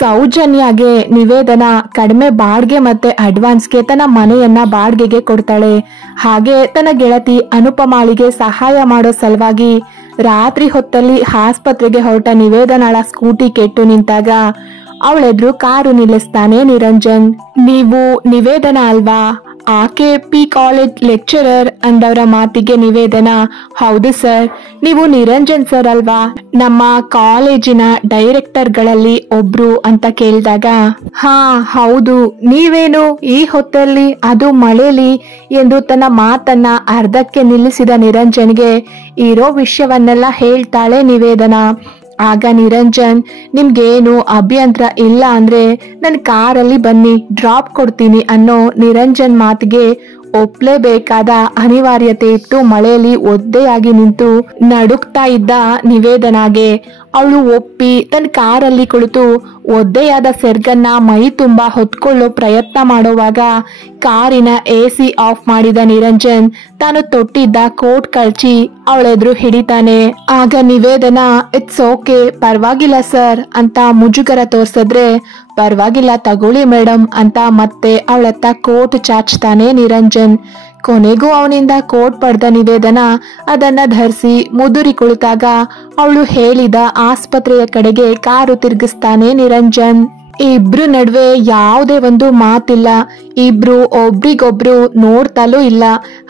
ಸೌಜನ್ಯಗೆ ನಿವೇದನ ಕಡಿಮೆ ಬಾಡ್ಗೆ ಮತ್ತೆ ಅಡ್ವಾನ್ಸ್ಗೆ ತನ್ನ ಮನೆಯನ್ನ ಬಾಡ್ಗೆಗೆ ಕೊಡ್ತಾಳೆ. ಹಾಗೆ ತನ್ನ ಗೆಳತಿ ಅನುಪಮಾಳಿಗೆ ಸಹಾಯ ಮಾಡೋ ಸಲುವಾಗಿ ರಾತ್ರಿ ಹೊತ್ತಲ್ಲಿ ಆಸ್ಪತ್ರೆಗೆ ಹೊರಟ ನಿವೇದನಳ ಸ್ಕೂಟಿ ಕೆಟ್ಟು ನಿಂತಾಗ ಅವಳೆದ್ರು ಕಾರು ನಿಲ್ಲಿಸ್ತಾನೆ ನಿರಂಜನ್. ನೀವು ನಿವೇದನ ಅಲ್ವಾ? ಆಕೆ ಪಿ ಕಾಲೇಜ್ ಲೆಕ್ಚರರ್ ಅಂದವರ ಮಾತಿಗೆ ನಿವೇದನ, ಹೌದು ಸರ್. ನೀವು ನಿರಂಜನ್ ಸರ್ ಅಲ್ವಾ, ನಮ್ಮ ಕಾಲೇಜಿನ ಡೈರೆಕ್ಟರ್ಗಳಲ್ಲಿ ಒಬ್ರು ಅಂತ ಕೇಳಿದಾಗ, ಹಾ ಹೌದು, ನೀವೇನು ಈ ಹೊತ್ತಲ್ಲಿ ಅದು ಮಳೆಲಿ ಎಂದು ತನ್ನ ಮಾತನ್ನ ಅರ್ಧಕ್ಕೆ ನಿಲ್ಲಿಸಿದ ನಿರಂಜನ್ಗೆ ಇರೋ ವಿಷಯವನ್ನೆಲ್ಲ ಹೇಳ್ತಾಳೆ ನಿವೇದನ. ಆಗ ನಿರಂಜನ್, ನಿಮ್ಗೇನು ಅಭ್ಯಂತರ ಇಲ್ಲ ಅಂದ್ರೆ ನನ್ನ ಕಾರಲ್ಲಿ ಬನ್ನಿ, ಡ್ರಾಪ್ ಕೊಡ್ತೀನಿ ಅನ್ನೋ ನಿರಂಜನ್ ಮಾತಿಗೆ ಒಪ್ಲೇಬೇಕಾದ ಅನಿವಾರ್ಯತೆ ಇತ್ತು. ಮಳೆಯಲ್ಲಿ ಒದ್ದೆಯಾಗಿ ನಿಂತು ನಡುಕ್ತಾ ಇದ್ದ ನಿವೇದನಾಗೆ ಅವಳು ಒಪ್ಪಿ ತನ್ನ ಕಾರಲ್ಲಿ ಕುಳಿತು ಒದ್ದೆಯಾದ ಸೆರ್ಗನ್ನ ಮೈ ತುಂಬಾ ಹೊತ್ಕೊಳ್ಳೋ ಪ್ರಯತ್ನ ಮಾಡುವಾಗ ಕಾರಿನ AC ಆಫ್ ಮಾಡಿದ ನಿರಂಜನ್ ತಾನು ತೊಟ್ಟಿದ್ದ ಕೋಟ್ ಕಳ್ಚಿ ಅವಳೆದ್ರು ಹಿಡಿತಾನೆ. ಆಗ ನಿವೇದನ, ಇಟ್ಸ್ ಓಕೆ, ಪರವಾಗಿಲ್ಲ ಸರ್ ಅಂತ ಮುಜುಗರ ತೋರ್ಸಿದ್ರೆ, ಪರವಾಗಿಲ್ಲ ತಗೊಳ್ಳಿ ಮೇಡಮ್ ಅಂತ ಮತ್ತೆ ಅವಳತ್ತ ಕೋಟ್ ಚಾಚ್ತಾನೆ ನಿರಂಜನ್. ಕೊನೆಗೂ ಅವನಿಂದ ಕೋಟ್ ಪಡೆದ ನಿವೇದನ ಅದನ್ನ ಧರಿಸಿ ಮುದುರಿ ಕುಳಿತಾಗ ಅವಳು ಹೇಳಿದ ಆಸ್ಪತ್ರೆಯ ಕಡೆಗೆ ಕಾರು ತಿರುಗಿಸ್ತಾನೆ ನಿರಂಜನ್. ಇಬ್ರು ನಡುವೆ ಯಾವುದೇ ಒಂದು ಮಾತಿಲ್ಲ. ಇಬ್ರು ಒಬ್ರಿಗೊಬ್ರು ನೋಡ್ತಲೂ ಇಲ್ಲ.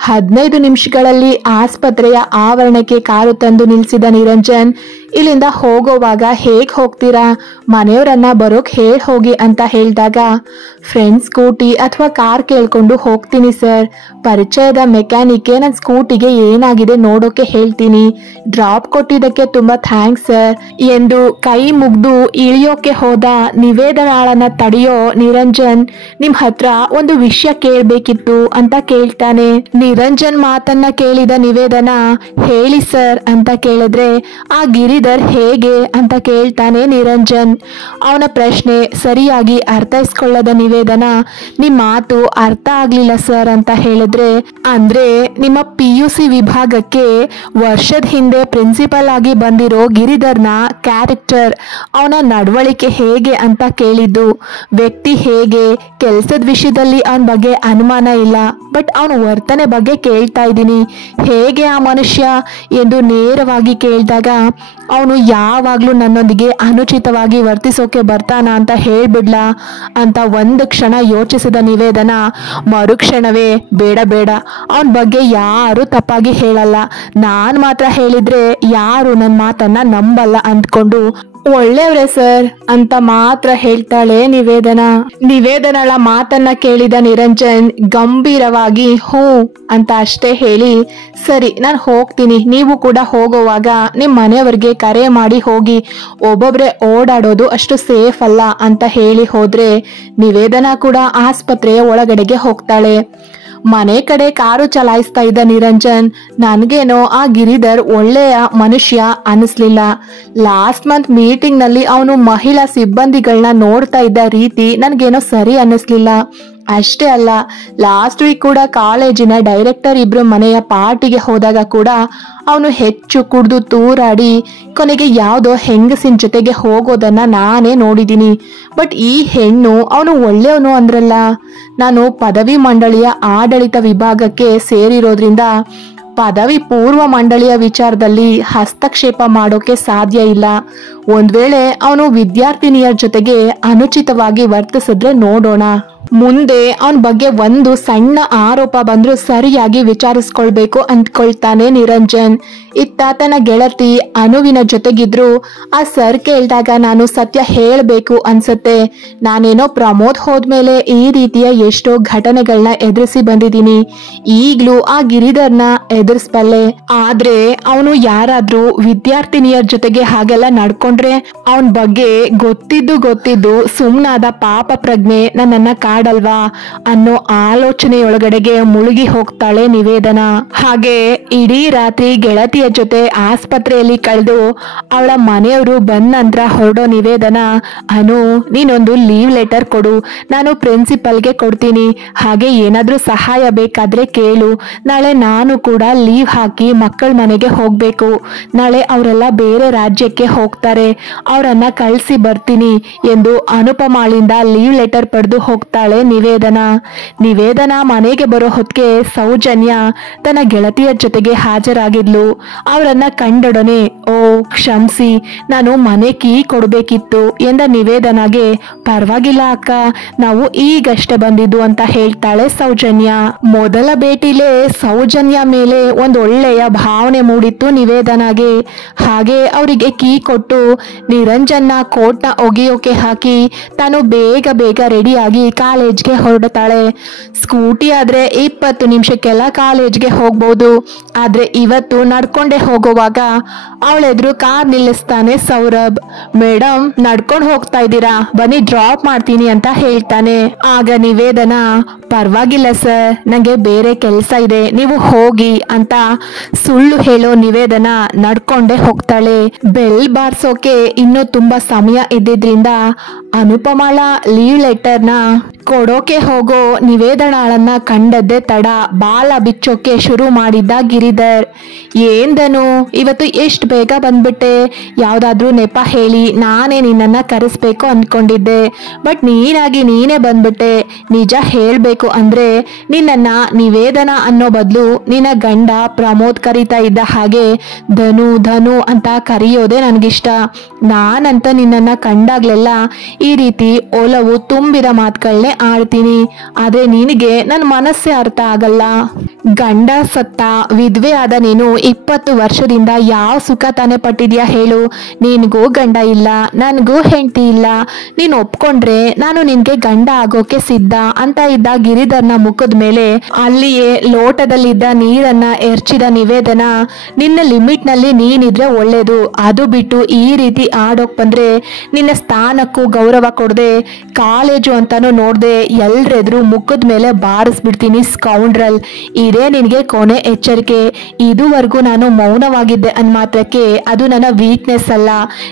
15 ನಿಮಿಷಗಳಲ್ಲಿ ಆಸ್ಪತ್ರೆಯ ಆವರಣಕ್ಕೆ ಕಾರು ತಂದು ನಿಲ್ಸಿದ ನಿರಂಜನ್, ಇಲ್ಲಿಂದ ಹೋಗೋವಾಗ ಹೇಗ್ ಹೋಗ್ತೀರಾ? ಮನೆಯವರನ್ನ ಬರೋಕ್ ಹೋಗಿ ಅಂತ ಹೇಳಿದಾಗ, ಫ್ರೆಂಡ್ ಸ್ಕೂಟಿ ಅಥವಾ ಕಾರ್ ಕೇಳ್ಕೊಂಡು ಹೋಗ್ತೀನಿ ಸರ್. ಪರಿಚಯದ ಮೆಕ್ಯಾನಿಕ್ಗೆ ನನ್ನ ಸ್ಕೂಟಿಗೆ ಏನಾಗಿದೆ ನೋಡೋಕೆ ಹೇಳ್ತೀನಿ. ಡ್ರಾಪ್ ಕೊಟ್ಟಿದ್ದಕ್ಕೆ ತುಂಬಾ ಥ್ಯಾಂಕ್ಸ್ ಸರ್ ಎಂದು ಕೈ ಮುಗ್ದು ಇಳಿಯೋಕೆ ಹೋದ ನಿವೇದನಾಳನ್ನ ತಡೆಯೋ ನಿರಂಜನ್, ನಿಮ್ ಹತ್ರ ಒಂದು ವಿಷಯ ಕೇಳ್ಬೇಕಿತ್ತು ಅಂತ ಕೇಳ್ತಾನೆ. ನಿರಂಜನ್ ಮಾತನ್ನ ಕೇಳಿದ ನಿವೇದನ, ಹೇಳಿ ಸರ್ ಅಂತ ಕೇಳಿದ್ರೆ, ಆ ಗಿರಿಧರ್ ಹೇಗೆ ಅಂತ ಕೇಳ್ತಾನೆ ನಿರಂಜನ್. ಅವನ ಪ್ರಶ್ನೆ ಸರಿಯಾಗಿ ಅರ್ಥೈಸ್ಕೊಳ್ಳದ ನಿವೇದನ, ನಿಮ್ ಮಾತು ಅರ್ಥ ಆಗ್ಲಿಲ್ಲ ಸರ್ ಅಂತ ಹೇಳಿದ್ರೆ, ಅಂದ್ರೆ ನಿಮ್ಮ PUC ವಿಭಾಗಕ್ಕೆ ವರ್ಷದ ಹಿಂದೆ ಪ್ರಿನ್ಸಿಪಲ್ ಆಗಿ ಬಂದಿರೋ ಗಿರಿಧರ್ನ ಕ್ಯಾರೆಕ್ಟರ್, ಅವನ ನಡವಳಿಕೆ ಹೇಗೆ ಅಂತ ಕೇಳಿದ್ದು. ವ್ಯಕ್ತಿ ಹೇಗೆ, ಕೆಲ್ಸದ ವಿಷಯದಲ್ಲಿ ಅವನ ಬಗ್ಗೆ ಅನುಮಾನ ಇಲ್ಲ, ಬಟ್ ಅವನ ವರ್ತನೆ ಬಗ್ಗೆ ಕೇಳ್ತಾ ಇದ್ದೀನಿ. ಹೇಗೆ ಆ ಮನುಷ್ಯ ಎಂದು ನೇರವಾಗಿ ಕೇಳಿದಾಗ, ಅವನು ಯಾವಾಗ್ಲೂ ನನ್ನೊಂದಿಗೆ ಅನುಚಿತವಾಗಿ ವರ್ತಿಸೋಕೆ ಬರ್ತಾನ ಅಂತ ಹೇಳ್ಬಿಡ್ಲಾ ಅಂತ ಒಂದು ಕ್ಷಣ ಯೋಚಿಸಿದ ನಿವೇದನ, ಮರುಕ್ಷಣವೇ ಬೇಡ ಬೇಡ, ಅವನ ಬಗ್ಗೆ ಯಾರು ತಪ್ಪಾಗಿ ಹೇಳಲ್ಲ, ನಾನ್ ಮಾತ್ರ ಹೇಳಿದ್ರೆ ಯಾರು ನನ್ನ ಮಾತನ್ನ ನಂಬಲ್ಲ ಅಂದ್ಕೊಂಡು ಒಳ್ಳೆಯವ್ರೆ ಸರ್ ಅಂತ ಮಾತ್ರ ಹೇಳ್ತಾಳೆ ನಿವೇದನ. ನಿವೇದನಳ ಮಾತನ್ನ ಕೇಳಿದ ನಿರಂಜನ್ ಗಂಭೀರವಾಗಿ ಹೂ ಅಂತ ಅಷ್ಟೇ ಹೇಳಿ, ಸರಿ ನಾನು ಹೋಗ್ತೀನಿ, ನೀವು ಕೂಡ ಹೋಗುವಾಗ ನಿಮ್ ಮನೆಯವ್ರಿಗೆ ಕರೆ ಮಾಡಿ ಹೋಗಿ, ಒಬ್ಬೊಬ್ರೆ ಓಡಾಡೋದು ಅಷ್ಟು ಸೇಫ್ ಅಲ್ಲ ಅಂತ ಹೇಳಿ ಹೋದ್ರೆ ನಿವೇದನ ಕೂಡ ಆಸ್ಪತ್ರೆಯ ಒಳಗಡೆಗೆ ಹೋಗ್ತಾಳೆ. ಮನೆ ಕಡೆ ಕಾರು ಚಲಾಯಿಸ್ತಾ ಇದ್ದ ನಿರಂಜನ್, ನನ್ಗೇನೋ ಆ ಗಿರಿಧರ್ ಒಳ್ಳೆಯ ಮನುಷ್ಯ ಅನಿಸ್ಲಿಲ್ಲ. ಲಾಸ್ಟ್ ಮಂತ್ ಮೀಟಿಂಗ್ ನಲ್ಲಿ ಅವನು ಮಹಿಳಾ ಸಿಬ್ಬಂದಿಗಳನ್ನ ನೋಡ್ತಾ ಇದ್ದ ರೀತಿ ನನ್ಗೇನೋ ಸರಿ ಅನ್ನಿಸ್ಲಿಲ್ಲ. ಅಷ್ಟೇ ಅಲ್ಲ, ಲಾಸ್ಟ್ ವೀಕ್ ಕೂಡ ಕಾಲೇಜಿನ ಡೈರೆಕ್ಟರ್ ಇಬ್ರು ಮನೆಯ ಪಾರ್ಟಿಗೆ ಹೋದಾಗ ಕೂಡ ಅವನು ಹೆಚ್ಚು ಕುಡ್ದು ತೂರಾಡಿ ಕೊನೆಗೆ ಯಾವುದೋ ಹೆಂಗಸಿನ ಜೊತೆಗೆ ಹೋಗೋದನ್ನ ನಾನೇ ನೋಡಿದ್ದೀನಿ. ಬಟ್ ಈ ಹೆಣ್ಣು ಅವನು ಒಳ್ಳೆಯವನು ಅಂದ್ರಲ್ಲ. ನಾನು ಪದವಿ ಮಂಡಳಿಯ ಆಡಳಿತ ವಿಭಾಗಕ್ಕೆ ಸೇರಿರೋದ್ರಿಂದ ಪದವಿ ಪೂರ್ವ ಮಂಡಳಿಯ ವಿಚಾರದಲ್ಲಿ ಹಸ್ತಕ್ಷೇಪ ಮಾಡೋಕೆ ಸಾಧ್ಯ ಇಲ್ಲ. ಒಂದ್ ವೇಳೆ ಅವನು ವಿದ್ಯಾರ್ಥಿನಿಯರ ಜೊತೆಗೆ ಅನುಚಿತವಾಗಿ ವರ್ತಿಸಿದ್ರೆ ನೋಡೋಣ. ಮುಂದೆ ಅವನ ಬಗ್ಗೆ ಒಂದು ಸಣ್ಣ ಆರೋಪ ಬಂದ್ರೂ ಸರಿಯಾಗಿ ವಿಚಾರಿಸ್ಕೊಳ್ಬೇಕು ಅಂದ್ಕೊಳ್ತಾನೆ ನಿರಂಜನ್. ಇತ್ತ ತನ್ನ ಗೆಳತಿ ಅನುವಿನ ಜೊತೆಗಿದ್ರು ಆ ಸರ್ ಕೇಳಿದಾಗ ನಾನು ಸತ್ಯ ಹೇಳ್ಬೇಕು ಅನ್ಸತ್ತೆ. ನಾನೇನೋ ಪ್ರಮೋದ್ ಹೋದ್ಮೇಲೆ ಈ ರೀತಿಯ ಎಷ್ಟೋ ಘಟನೆಗಳನ್ನ ಎದುರಿಸಿ ಬಂದಿದ್ದೀನಿ. ಈಗ್ಲೂ ಆ ಗಿರಿಧರ್ನ ಎದುರಿಸ್ಬಲ್ಲೆ. ಆದ್ರೆ ಅವನು ಯಾರಾದ್ರೂ ವಿದ್ಯಾರ್ಥಿನಿಯರ ಜೊತೆಗೆ ಹಾಗೆಲ್ಲ ನಡ್ಕೊಂಡ್ರೆ ಅವನ ಬಗ್ಗೆ ಗೊತ್ತಿದ್ದು ಸುಮ್ನಾದ ಪಾಪ ಪ್ರಜ್ಞೆ ನನ್ನನ್ನ ಬ್ಯಾಡಲ್ವಾ ಅನ್ನೋ ಆಲೋಚನೆಯೊಳಗಡೆಗೆ ಮುಳುಗಿ ಹೋಗ್ತಾಳೆ ನಿವೇದನಾ. ಹಾಗೆ ಇಡೀ ರಾತ್ರಿ ಗೆಳತಿಯ ಜೊತೆ ಆಸ್ಪತ್ರೆಯಲ್ಲಿ ಕಳೆದು ಅವಳ ಮನೆಯವರು ಬಂದ ನಂತರ ಹೊರಡೋ ನಿವೇದನಾ, ಅನು ನೀನೊಂದು ಲೀವ್ ಲೆಟರ್ ಕೊಡು, ನಾನು ಪ್ರಿನ್ಸಿಪಲ್ಗೆ ಕೊಡ್ತೀನಿ. ಹಾಗೆ ಏನಾದ್ರೂ ಸಹಾಯ ಬೇಕಾದ್ರೆ ಕೇಳು. ನಾಳೆ ನಾನು ಕೂಡ ಲೀವ್ ಹಾಕಿ ಮಕ್ಕಳ ಮನೆಗೆ ಹೋಗ್ಬೇಕು. ನಾಳೆ ಅವರೆಲ್ಲ ಬೇರೆ ರಾಜ್ಯಕ್ಕೆ ಹೋಗ್ತಾರೆ, ಅವರನ್ನ ಕಳಿಸಿ ಬರ್ತೀನಿ ಎಂದು ಅನುಪಮಾಳಿಂದ ಲೀವ್ ಲೆಟರ್ ಪಡೆದು ಹೋಗ್ತಾಳೆ ನಿವೇದನಾ. ನಿವೇದನಾ ಮನೆಗೆ ಬರೋ ಹೊತ್ತಿಗೆ ಸೌಜನ್ಯ ತನ್ನ ಗೆಳತಿಯ ಜೊತೆಗೆ ಹಾಜರಾಗಿದ್ಲು. ಅವರನ್ನ ಕಂಡೊಡನೆ, ಓ ಕ್ಷಮಿಸಿ, ನಾನು ಮನೆ ಕೀ ಕೊಡ್ಬೇಕಿತ್ತು ಎಂದ ನಿವೇದನಾಗೆ, ಪರವಾಗಿಲ್ಲ ಅಕ್ಕ, ನಾವು ಈಗಷ್ಟೇ ಬಂದಿದ್ದು ಅಂತ ಹೇಳ್ತಾಳೆ ಸೌಜನ್ಯ. ಮೊದಲ ಭೇಟಿಲೇ ಸೌಜನ್ಯ ಮೇಲೆ ಒಂದು ಒಳ್ಳೆಯ ಭಾವನೆ ಮೂಡಿತ್ತು ನಿವೇದನಾಗೆ. ಹಾಗೆ ಅವರಿಗೆ ಕೀ ಕೊಟ್ಟು ನಿರಂಜನ್ನ ಕೋಟ್ನ ಒಗೆಯೋಕೆ ಹಾಕಿ ತಾನು ಬೇಗ ಬೇಗ ರೆಡಿಯಾಗಿ ಕಾಲೇಜ್ಗೆ ಹೊರಡ್ತಾಳೆ. ಸ್ಕೂಟಿ ಆದ್ರೆ 20 ನಿಮಿಷಕ್ಕೆಲ್ಲ ಕಾಲೇಜ್ಗೆ ಹೋಗ್ಬೋದು. ಆದ್ರೆ ಇವತ್ತು ನಡ್ಕೊಂಡೆ ಹೋಗುವಾಗ ಅವಳೆದ್ರು ಕಾರ್ ನಿಲ್ಲಿಸ್ತಾನೆ ಸೌರಭ್. ಮೇಡಮ್ ನಡ್ಕೊಂಡು ಹೋಗ್ತಾ ಇದ್ದೀರಾ, ಬನ್ನಿ ಡ್ರಾಪ್ ಮಾಡ್ತೀನಿ ಅಂತ ಹೇಳ್ತಾನೆ. ಆಗ ನಿವೇದನಾ, ಪರವಾಗಿಲ್ಲ ಸರ್, ನಂಗೆ ಬೇರೆ ಕೆಲಸ ಇದೆ, ನೀವು ಹೋಗಿ ಅಂತ ಸುಳ್ಳು ಹೇಳೋ ನಿವೇದನಾ ನಡ್ಕೊಂಡೆ ಹೋಗ್ತಾಳೆ. ಬೆಲ್ ಬಾರ್ಸೋಕೆ ಇನ್ನೂ ತುಂಬಾ ಸಮಯ ಇದ್ದಿದ್ರಿಂದ ಅನುಪಮಾಳ ಲೀವ್ ಲೆಟರ್ನ ಕೊಡೋಕೆ ಹೋಗೋ ನಿವೇದನಾಳನ್ನ ಕಂಡದ್ದೇ ತಡ ಬಾಲ ಬಿಚ್ಚೋಕೆ ಶುರು ಮಾಡಿದ್ದ ಗಿರಿಧರ್. ಏಂದನು ಇವತ್ತು ಎಷ್ಟು ಬೇಗ ಬಂದ್ಬಿಟ್ಟೆ, ಯಾವ್ದಾದ್ರೂ ನೆಪ ಹೇಳಿ ನಾನೇ ನಿನ್ನನ್ನ ಕರೆಸ್ಬೇಕು ಅನ್ಕೊಂಡಿದ್ದೆ, ಬಟ್ ನೀನಾಗಿ ನೀನೇ ಬಂದ್ಬಿಟ್ಟೆ. ನಿಜ ಹೇಳ್ಬೇಕು ಅಂದ್ರೆ ನಿನ್ನನ್ನ ನಿವೇದನಾ ಅನ್ನೋ ಬದಲು ನಿನ್ನ ಗಂಡ ಪ್ರಮೋದ್ ಕರೀತಾ ಇದ್ದ ಹಾಗೆ ಧನು ಧನು ಅಂತ ಕರೆಯೋದೇ ನನಗಿಷ್ಟ. ನಾನಂತ ನಿನ್ನನ್ನ ಕಂಡಾಗ್ಲೆಲ್ಲ ಈ ರೀತಿ ಒಲವು ತುಂಬಿದ ಮಾತುಗಳನ್ನೇ ಆಡ್ತೀನಿ. ಆದ್ರೆ ನಿನಗೆ ನನ್ನ ಮನಸ್ಸೇ ಅರ್ಥ ಆಗಲ್ಲ. ಗಂಡ ಸತ್ತ ವಿಧವೆ ಆದ ನೀನು 20 ವರ್ಷದಿಂದ ಯಾವ ಸುಖ ತಾನೇ ಪಟ್ಟಿದ್ಯಾ ಹೇಳು. ನಿನಗೂ ಗಂಡ ಇಲ್ಲ, ನನಗೂ ಹೆಂಡತಿ ಇಲ್ಲ. ನೀನು ಒಪ್ಕೊಂಡ್ರೆ ನಾನು ನಿನ್ಗೆ ಗಂಡ ಆಗೋಕೆ ಸಿದ್ಧ ಅಂತ ಇದ್ದ ಗಿರಿಧರ್ನ ಮುಖದ ಮೇಲೆ ಅಲ್ಲಿಯೇ ಲೋಟದಲ್ಲಿದ್ದ ನೀರನ್ನ ಎರ್ಚಿದ ನಿವೇದನಾ, ನಿನ್ನ ಲಿಮಿಟ್ ನಲ್ಲಿ ನೀನಿದ್ರೆ ಒಳ್ಳೇದು, ಅದು ಬಿಟ್ಟು ಈ ರೀತಿ ಆಡೋಕ್ ಬಂದ್ರೆ ನಿನ್ನ ಸ್ಥಾನಕ್ಕೂ ಗೌರವ ಕೊಡದೆ ಕಾಲೇಜು ಅಂತಾನು ನೋಡ್ದೆ ಎಲ್ರೆದ್ರು ಮುಖದ ಮೇಲೆ ಬಾರಿಸ್ಬಿಡ್ತೀನಿ ಸ್ಕೌಂಡ್ರಲ್. ಇದೇ ನಿನಗೆ ಕೊನೆ ಎಚ್ಚರಿಕೆ. ಇದುವರೆಗೂ ನಾನು ಮೌನವಾಗಿದ್ದೆ ಅಂದ ಮಾತ್ರಕ್ಕೆ ಅದು ನನ್ನ ವೀಕ್ನೆಸ್ ಅಲ್ಲ,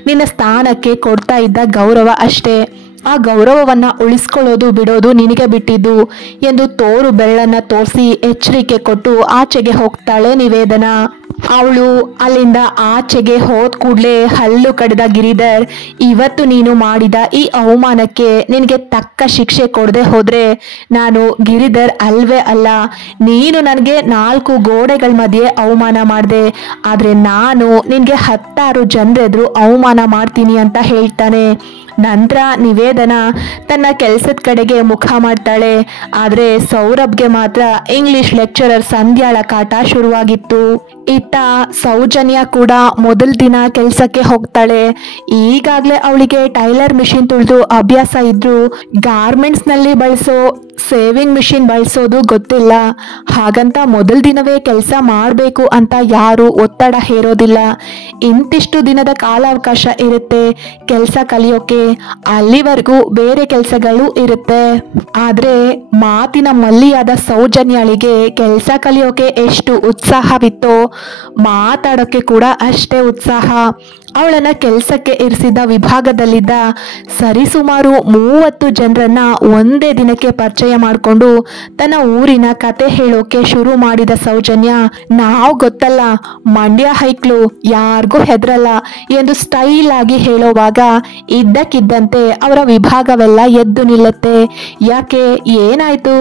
ನಿನ್ನ ಸ್ಥಾನಕ್ಕೆ ಕೊಡ್ತಾ ಇದ್ದ ಗೌರವ ಅಷ್ಟೇ. ಆ ಗೌರವವನ್ನ ಉಳಿಸ್ಕೊಳ್ಳೋದು ಬಿಡೋದು ನಿನಗೆ ಬಿಟ್ಟಿದ್ದು ಎಂದು ತೋರು ಬೆರಳನ್ನ ತೋರಿಸಿ ಎಚ್ಚರಿಕೆ ಕೊಟ್ಟು ಆಚೆಗೆ ಹೋಗ್ತಾಳೆ ನಿವೇದನಾ. ಅವಳು ಅಲ್ಲಿಂದ ಆಚೆಗೆ ಹೋದ್ ಕೂಡ್ಲೆ ಹಲ್ಲು ಕಡಿದ ಗಿರಿಧರ್, ಇವತ್ತು ನೀನು ಮಾಡಿದ ಈ ಅವಮಾನಕ್ಕೆ ನಿನಗೆ ತಕ್ಕ ಶಿಕ್ಷೆ ಕೊಡದೆ ಹೋದ್ರೆ ನಾನು ಗಿರಿಧರ್ ಅಲ್ವೇ ಅಲ್ಲ. ನೀನು ನನಗೆ 4 ಗೋಡೆಗಳ ಮಧ್ಯೆ ಅವಮಾನ ಮಾಡಿದೆ, ಆದ್ರೆ ನಾನು ನಿನ್ಗೆ 10 ಜನರೆದ್ರು ಅವಮಾನ ಮಾಡ್ತೀನಿ ಅಂತ ಹೇಳ್ತಾನೆ. ನಂತರ ನಿವೇದನಾ ತನ್ನ ಕೆಲಸದ ಕಡೆಗೆ ಮುಖ ಮಾಡ್ತಾಳೆ. ಆದ್ರೆ ಸೌರಭ್ಗೆ ಮಾತ್ರ ಇಂಗ್ಲಿಷ್ ಲೆಕ್ಚರರ್ ಸಂಧ್ಯಾಳ ಕಾಟ ಶುರುವಾಗಿತ್ತು. ಇತ್ತ ಸೌಜನ್ಯ ಕೂಡ ಮೊದಲ ದಿನ ಕೆಲಸಕ್ಕೆ ಹೋಗ್ತಾಳೆ. ಈಗಾಗ್ಲೇ ಅವಳಿಗೆ ಟೈಲರ್ ಮಿಷಿನ್ ತುಳಿದು ಅಭ್ಯಾಸ ಇದ್ರು ಗಾರ್ಮೆಂಟ್ಸ್ ನಲ್ಲಿ ಬಳಸೋ ಸೇವಿಂಗ್ ಮಿಷಿನ್ ಬಳಸೋದು ಗೊತ್ತಿಲ್ಲ. ಹಾಗಂತ ಮೊದಲ ದಿನವೇ ಕೆಲಸ ಮಾಡಬೇಕು ಅಂತ ಯಾರು ಒತ್ತಡ ಹೇರೋದಿಲ್ಲ. ಇಂತಿಷ್ಟು ದಿನದ ಕಾಲಾವಕಾಶ ಇರುತ್ತೆ ಕೆಲಸ ಕಲಿಯೋಕೆ, ಅಲ್ಲಿವರೆಗೂ ಬೇರೆ ಕೆಲಸಗಳು ಇರುತ್ತೆ. ಆದ್ರೆ ಮಾತಿನ ಮಲ್ಲಿಯಾದ ಸೌಜನ್ಯಳಿಗೆ ಕೆಲಸ ಕಲಿಯೋಕೆ ಎಷ್ಟು ಉತ್ಸಾಹವಿತ್ತೋ ಮಾತಾಡೋಕೆ ಕೂಡ ಅಷ್ಟೇ ಉತ್ಸಾಹ. ಅವಳನ್ನ ಕೆಲಸಕ್ಕೆ ಇರಿಸಿದ ವಿಭಾಗದಲ್ಲಿದ್ದ ಸರಿಸುಮಾರು 30 ಜನರನ್ನ ಒಂದೇ ದಿನಕ್ಕೆ ಪರಿಚಯ ಮಾಡಿಕೊಂಡು ತನ್ನ ಊರಿನ ಕತೆ ಹೇಳೋಕೆ ಶುರು ಮಾಡಿದ ಸೌಜನ್ಯ, ನಾವು ಗೊತ್ತಲ್ಲ ಮಂಡ್ಯ ಹೈಕ್ಳು, ಯಾರಿಗೂ ಹೆದರಲ್ಲ ಎಂದು ಸ್ಟೈಲ್ ಆಗಿ ಹೇಳೋವಾಗ ಇದ್ದಕ್ಕಿದ್ದಂತೆ ಅವರ ವಿಭಾಗವೆಲ್ಲ ಎದ್ದು ನಿಲ್ಲುತ್ತೆ. ಯಾಕೆ ಏನಾಯ್ತು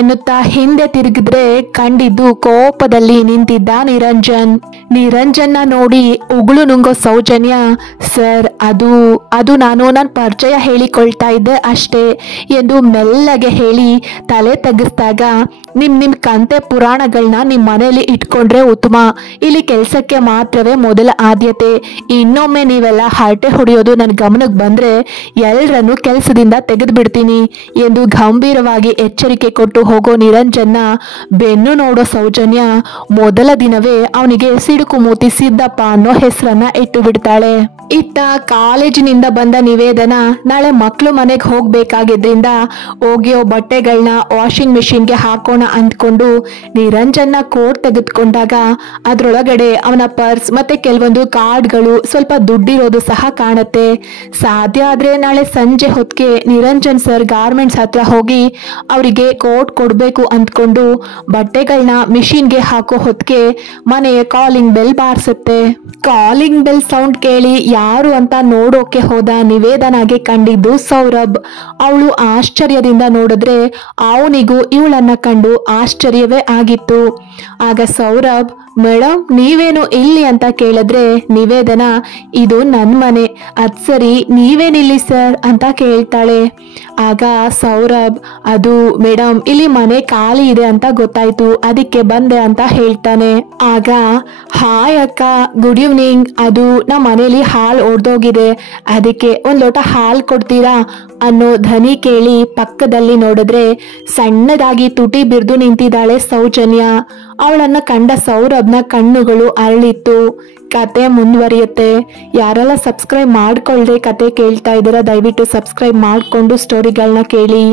ಎನ್ನುತ್ತಾ ಹಿಂದೆ ತಿರುಗಿದ್ರೆ ಕಂಡಿದ್ದು ಕೋಪದಲ್ಲಿ ನಿಂತಿದ್ದ ನಿರಂಜನ್ನ ನೋಡಿ ಉಗುಳು ನುಂಗೋ ಸೌಜನ್ಯ, ಸರ್ ಅದು ನಾನು ನನ್ನ ಪರಿಚಯ ಹೇಳಿಕೊಳ್ತಾ ಇದ್ದೆ ಅಷ್ಟೇ ಎಂದು ಮೆಲ್ಲಗೆ ಹೇಳಿ ತಲೆ ತಗ್ಗಿಸಿದಾಗ, ನಿಮ್ ಕಂತೆ ಪುರಾಣಗಳನ್ನ ನಿಮ್ಮ ಮನೆಯಲ್ಲಿ ಇಟ್ಕೊಂಡ್ರೆ ಉತ್ತಮ. ಇಲ್ಲಿ ಕೆಲಸಕ್ಕೆ ಮಾತ್ರವೇ ಮೊದಲ ಆದ್ಯತೆ. ಇನ್ನೊಮ್ಮೆ ನೀವೆಲ್ಲ ಹರಟೆ ಹೊಡೆಯೋದು ನನ್ನ ಗಮನಕ್ಕೆ ಬಂದ್ರೆ ಎಲ್ಲರನ್ನು ಕೆಲಸದಿಂದ ತೆಗೆದು ಬಿಡ್ತೀನಿ ಎಂದು ಗಂಭೀರವಾಗಿ ಎಚ್ಚರಿಕೆ ಕೊಟ್ಟು ಹೋಗೋ ನಿರಂಜನ್ನ ಬೆನ್ನು ನೋಡೋ ಸೌಜನ್ಯ ಮೊದಲ ದಿನವೇ ಅವನಿಗೆ ಸಿಡುಕು ಮೂತಿ ಸಿದ್ದಪ್ಪ ಅನ್ನೋ ಹೆಸರನ್ನ ಇಟ್ಟು ಬಿಡ್ತಾಳೆ. ಇತ್ತ ಕಾಲೇಜಿನಿಂದ ಬಂದ ನಿವೇದನ ನಾಳೆ ಮಕ್ಳು ಮನೆಗೆ ಹೋಗ್ಬೇಕಾಗಿದ್ರಿಂದ ಒಗೆಯೋ ಬಟ್ಟೆಗಳನ್ನ ವಾಷಿಂಗ್ ಮಿಷಿನ್ಗೆ ಹಾಕೋಣ ಅಂದ್ಕೊಂಡು ನಿರಂಜನ್ನ ಕೋಟ್ ತೆಗೆದುಕೊಂಡಾಗ ಅದ್ರೊಳಗಡೆ ಅವನ ಪರ್ಸ್ ಮತ್ತೆ ಕೆಲವೊಂದು ಕಾರ್ಡ್ಗಳು ಸ್ವಲ್ಪ ದುಡ್ಡಿರೋದು ಸಹ ಕಾಣುತ್ತೆ. ಸಾಧ್ಯ ಆದ್ರೆ ನಾಳೆ ಸಂಜೆ ಹೊತ್ತಿಗೆ ನಿರಂಜನ್ ಸರ್ ಗಾರ್ಮೆಂಟ್ಸ್ ಹತ್ರ ಹೋಗಿ ಅವರಿಗೆ ಕೋಟ್ ಕೊಡ್ಬೇಕು ಅಂದ್ಕೊಂಡು ಬಟ್ಟೆಗಳನ್ನ ಮಿಷಿನ್ಗೆ ಹಾಕೋ ಹೊತ್ತಿಗೆ ಮನೆಯ ಕಾಲಿಂಗ್ ಬೆಲ್ ಬಾರಿಸುತ್ತೆ. ಕಾಲಿಂಗ್ ಬೆಲ್ ಸೌಂಡ್ ಕೇಳಿ ಯಾರು ಅಂತ ನೋಡೋಕೆ ಹೋದ ನಿವೇದನಾಗೆ ಕಂಡಿದ್ದು ಸೌರಭ್. ಅವಳು ಆಶ್ಚರ್ಯದಿಂದ ನೋಡಿದ್ರೆ ಅವನಿಗೂ ಇವಳನ್ನ ಕಂಡು ಆಶ್ಚರ್ಯವೇ ಆಗಿತ್ತು. ಆಗ ಸೌರಭ್, ಮೇಡಮ್ ನೀವೇನು ಇಲ್ಲಿ ಅಂತ ಕೇಳಿದ್ರೆ ನಿವೇದನ, ಇದು ನನ್ನ ಮನೆ, ಅದ್ ಸರಿ ನೀವೇನಿಲ್ಲಿ ಸರ್ ಅಂತ ಕೇಳ್ತಾಳೆ. ಆಗ ಸೌರಭ್, ಅದು ಮೇಡಮ್ ಇಲ್ಲಿ ಮನೆ ಖಾಲಿ ಇದೆ ಅಂತ ಗೊತ್ತಾಯ್ತು, ಅದಕ್ಕೆ ಬಂದೆ ಅಂತ ಹೇಳ್ತಾನೆ. ಆಗ ಹಾಯ್ ಅಕ್ಕ, ಗುಡ್ ಈವ್ನಿಂಗ್, ಅದು ನಮ್ಮ ಮನೇಲಿ ಹಾಲು ಒಡೆದೋಗಿದೆ, ಅದಕ್ಕೆ ಒಂದ್ ಲೋಟ ಹಾಲು ಕೊಡ್ತೀರಾ ಅನ್ನೋ ಧ್ವನಿ ಕೇಳಿ ಪಕ್ಕದಲ್ಲಿ ನೋಡಿದ್ರೆ ಸಣ್ಣದಾಗಿ ತುಟಿ ಬಿರ್ದು ನಿಂತಿದ್ದಾಳೆ ಸೌಜನ್ಯ. ಅವಳನ್ನ ಕಂಡ ಸೌರಭ್ನ ಕಣ್ಣುಗಳು ಅರಳಿತ್ತು. ಕತೆ ಮುಂದುವರಿಯುತ್ತೆ. ಯಾರೆಲ್ಲ ಸಬ್ಸ್ಕ್ರೈಬ್ ಮಾಡ್ಕೊಳ್ದೆ ಕತೆ ಕೇಳ್ತಾ ಇದ್ದೀರಾ ದಯವಿಟ್ಟು ಸಬ್ಸ್ಕ್ರೈಬ್ ಮಾಡಿಕೊಂಡು ಸ್ಟೋರಿಗಳನ್ನ ಕೇಳಿ.